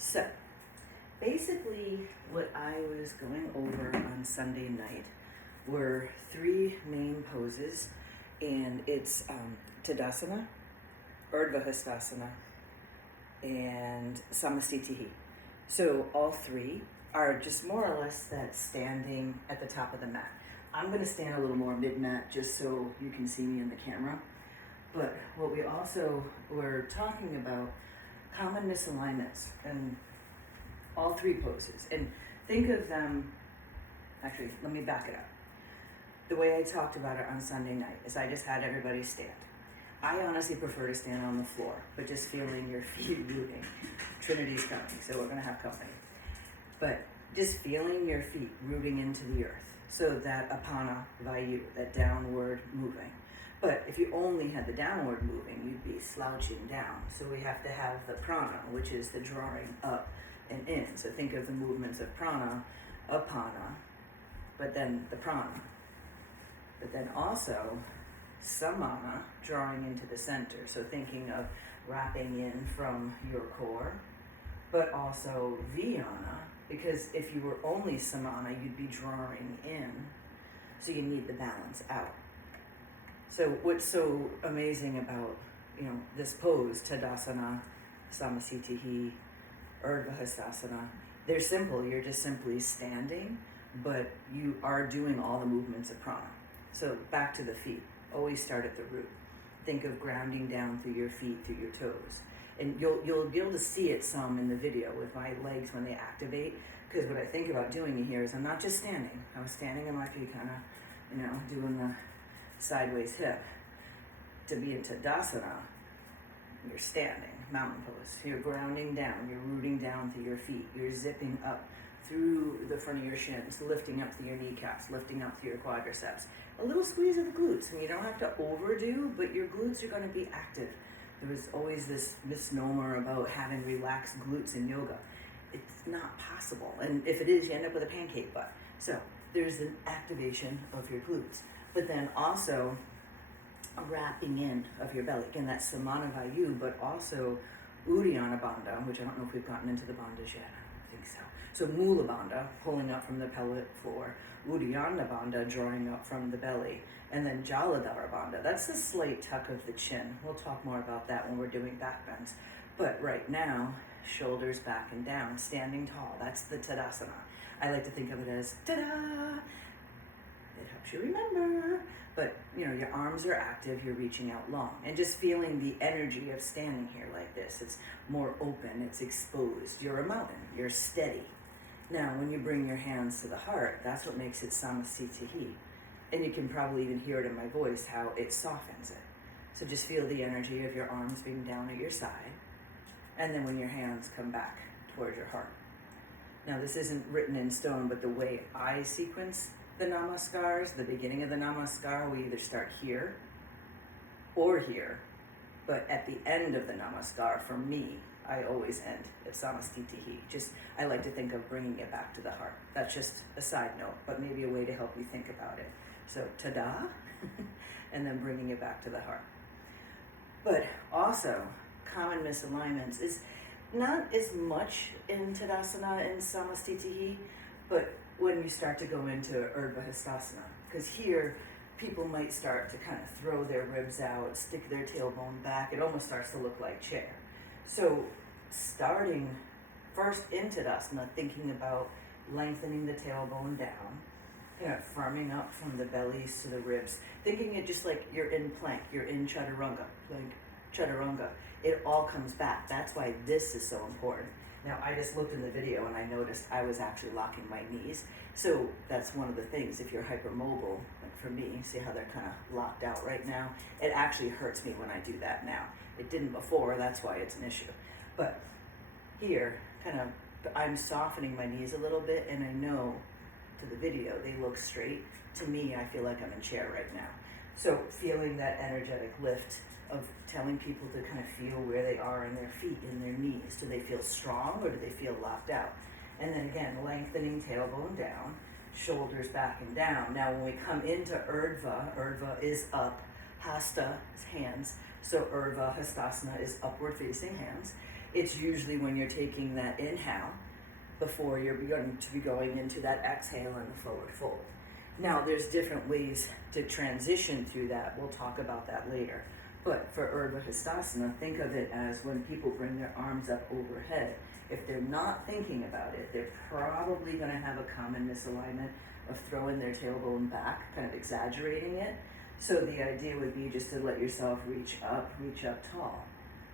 So, basically, what I was going over on Sunday night were three main poses, and it's Tadasana, Urdhva Hastasana, and Samasthitihi. So, all three are just more or less that standing at the top of the mat. I'm going to stand a little more mid-mat just so you can see me in the camera. But what we also were talking about, common misalignments, and all three poses. And think of them, actually, let me back it up. The way I talked about it on Sunday night is I just had everybody stand. I honestly prefer to stand on the floor, but just feeling your feet rooting. Trinity's coming, so we're going to have company. But just feeling your feet rooting into the earth. So that apana vayu, that downward moving. But if you only had the downward moving, you'd be slouching down. So we have to have the prana, which is the drawing up and in. So think of the movements of prana, apana, but then the prana. But then also samana, drawing into the center. So thinking of wrapping in from your core, but also vyana, because if you were only samana, you'd be drawing in. So you need the balance out. So what's so amazing about, this pose, Tadasana, Samasthitihi, Urdhva Hastasana, they're simple. You're just simply standing, but you are doing all the movements of prana. So back to the feet. Always start at the root. Think of grounding down through your feet, through your toes. And you'll be able to see it some in the video with my legs when they activate, because what I think about doing here is I'm not just standing. I was standing on my feet, kind of, doing the sideways hip. To be in Tadasana, you're standing, mountain pose. You're grounding down, you're rooting down through your feet. You're zipping up through the front of your shins, lifting up through your kneecaps, lifting up through your quadriceps. A little squeeze of the glutes, and you don't have to overdo, but your glutes are going to be active. There was always this misnomer about having relaxed glutes in yoga. It's not possible, and if it is, you end up with a pancake butt. So there's an activation of your glutes, but then also a wrapping in of your belly. Again, that's Samana Vayu, but also Uddiyana Bandha, which I don't know if we've gotten into the bandhas yet. I don't think so. So Mula Bandha, pulling up from the pelvic floor, Uddiyana Bandha, drawing up from the belly, and then Jaladhara Bandha. That's the slight tuck of the chin. We'll talk more about that when we're doing back bends. But right now, shoulders back and down, standing tall. That's the Tadasana. I like to think of it as ta-da! It helps you remember. But, your arms are active, you're reaching out long. And just feeling the energy of standing here like this. It's more open, it's exposed. You're a mountain, you're steady. Now, when you bring your hands to the heart, that's what makes it Samasthitihi. And you can probably even hear it in my voice, how it softens it. So just feel the energy of your arms being down at your side. And then when your hands come back towards your heart. Now, this isn't written in stone, but the way I sequence the namaskars, the beginning of the namaskar, we either start here or here. But at the end of the namaskar, for me, I always end at Samasthitihi. I like to think of bringing it back to the heart. That's just a side note, but maybe a way to help you think about it. So, tada, and then bringing it back to the heart. But also, common misalignments is not as much in Tadasana and Samasthitihi, but when you start to go into Urdhva Hastasana, because here, people might start to kind of throw their ribs out, stick their tailbone back. It almost starts to look like chair. So starting first in Tadasana, thinking about lengthening the tailbone down, firming up from the bellies to the ribs, thinking it just like you're in plank, you're in Chaturanga, like Chaturanga. It all comes back. That's why this is so important. Now, I just looked in the video and I noticed I was actually locking my knees. So that's one of the things, if you're hypermobile, like for me, see how they're kind of locked out right now? It actually hurts me when I do that now. It didn't before, that's why it's an issue. But here, I'm softening my knees a little bit, and I know to the video they look straight. To me, I feel like I'm in chair right now. So feeling that energetic lift of telling people to kind of feel where they are in their feet, in their knees. Do they feel strong or do they feel locked out? And then again, lengthening tailbone down, shoulders back and down. Now when we come into Urdhva is up, Hasta is hands, so Urdhva Hastasana is upward facing hands. it's usually when you're taking that inhale before you're going to be going into that exhale and the forward fold. Now, there's different ways to transition through that. We'll talk about that later. But for Urdhva Hastasana, think of it as when people bring their arms up overhead. If they're not thinking about it, they're probably going to have a common misalignment of throwing their tailbone back, kind of exaggerating it. So the idea would be just to let yourself reach up tall.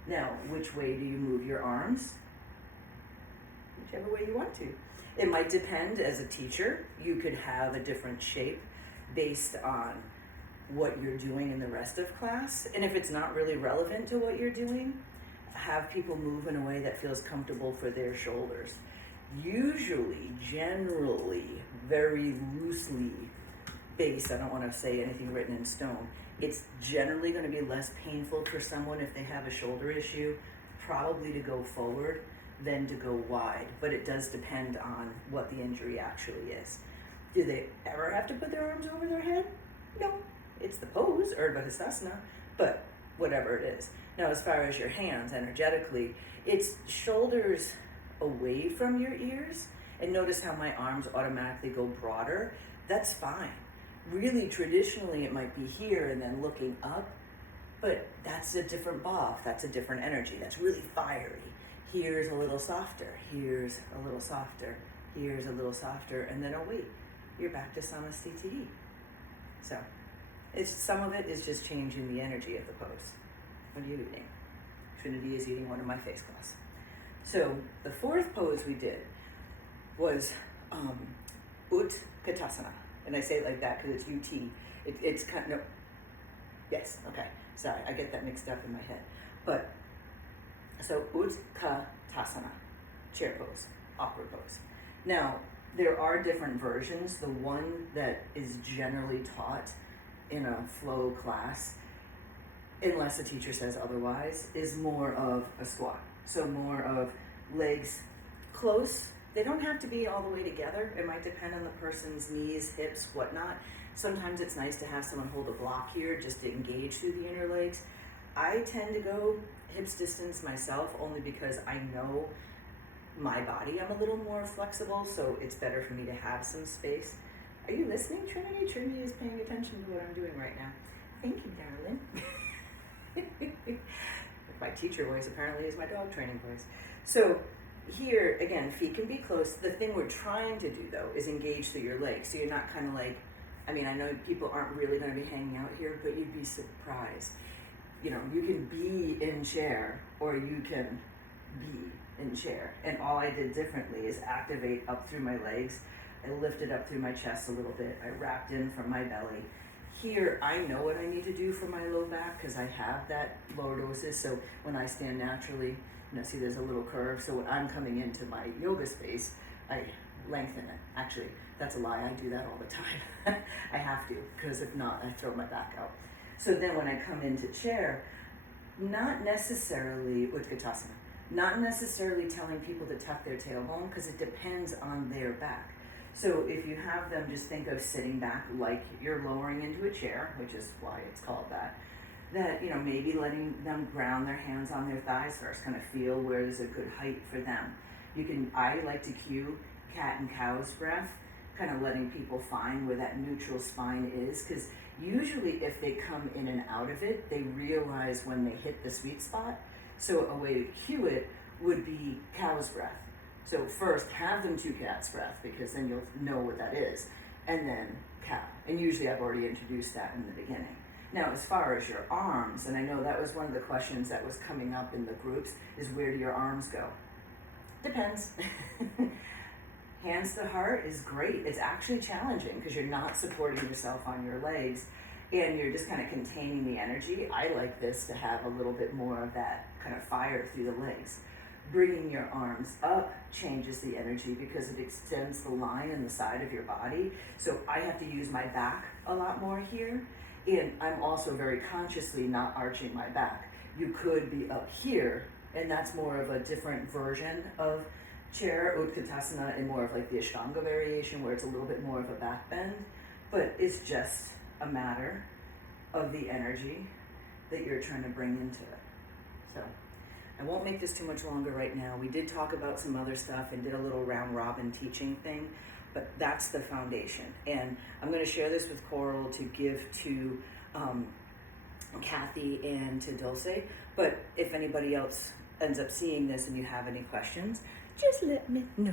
Now, which way do you move your arms? Whichever way you want to. It might depend. As a teacher, you could have a different shape based on what you're doing in the rest of class. And if it's not really relevant to what you're doing, have people move in a way that feels comfortable for their shoulders. Usually, generally, very loosely based, I don't want to say anything written in stone, it's generally going to be less painful for someone if they have a shoulder issue, probably to go forward than to go wide. But it does depend on what the injury actually is. Do they ever have to put their arms over their head? No. It's the pose, Urdhva Hastasana, but whatever it is. Now, as far as your hands, energetically, it's shoulders away from your ears. And notice how my arms automatically go broader. That's fine. Really, traditionally, it might be here and then looking up, but that's a different bhav. That's a different energy. That's really fiery. Here's a little softer. Here's a little softer. Here's a little softer. And then, oh wait, you're back to Samastiti. So, some of it is just changing the energy of the pose. What are you eating? Trinity is eating one of my face cloths. So the fourth pose we did was Utkatasana. And I say it like that because it's UT. It's kind of, no, yes, okay. Sorry, I get that mixed up in my head. But, so Utkatasana, chair pose, awkward pose. Now, there are different versions. The one that is generally taught in a flow class, unless the teacher says otherwise, is more of a squat. So more of legs close. They don't have to be all the way together. It might depend on the person's knees, hips, whatnot. Sometimes it's nice to have someone hold a block here just to engage through the inner legs. I tend to go hips distance myself only because I know my body. I'm a little more flexible, so it's better for me to have some space. Are you listening, Trinity? Trinity is paying attention to what I'm doing right now. Thank you, darling. My teacher voice apparently is my dog training voice. So here, again, feet can be close. The thing we're trying to do, though, is engage through your legs. So you're not kind of like, I mean, I know people aren't really going to be hanging out here, but you'd be surprised. You know, you can be in chair or you can be in chair. And all I did differently is activate up through my legs. I lifted up through my chest a little bit. I wrapped in from my belly. Here, I know what I need to do for my low back because I have that lordosis. So when I stand naturally, you know, see there's a little curve. So when I'm coming into my yoga space, I lengthen it. Actually, that's a lie. I do that all the time. I have to, because if not, I throw my back out. So then when I come into chair, not necessarily Utkatasana, not necessarily telling people to tuck their tailbone because it depends on their back. So if you have them just think of sitting back like you're lowering into a chair, which is why it's called that, you know, maybe letting them ground their hands on their thighs first, kind of feel where there's a good height for them. I like to cue cat and cow's breath, kind of letting people find where that neutral spine is, because usually if they come in and out of it, they realize when they hit the sweet spot. So a way to cue it would be cow's breath. So first, have them do cat's breath, because then you'll know what that is, and then cow. And usually I've already introduced that in the beginning. Now, as far as your arms, and I know that was one of the questions that was coming up in the groups, is where do your arms go? Depends. Hands to heart is great. It's actually challenging because you're not supporting yourself on your legs and you're just kind of containing the energy. I like this to have a little bit more of that kind of fire through the legs. Bringing your arms up changes the energy because it extends the line in the side of your body. So I have to use my back a lot more here. And I'm also very consciously not arching my back. You could be up here, and that's more of a different version of chair, Utkatasana, and more of like the Ashtanga variation where it's a little bit more of a back bend. But it's just a matter of the energy that you're trying to bring into it. So I won't make this too much longer right now. We did talk about some other stuff and did a little round robin teaching thing, but that's the foundation. And I'm going to share this with Coral to give to Kathy and to Dulce. But if anybody else ends up seeing this and you have any questions, just let me know.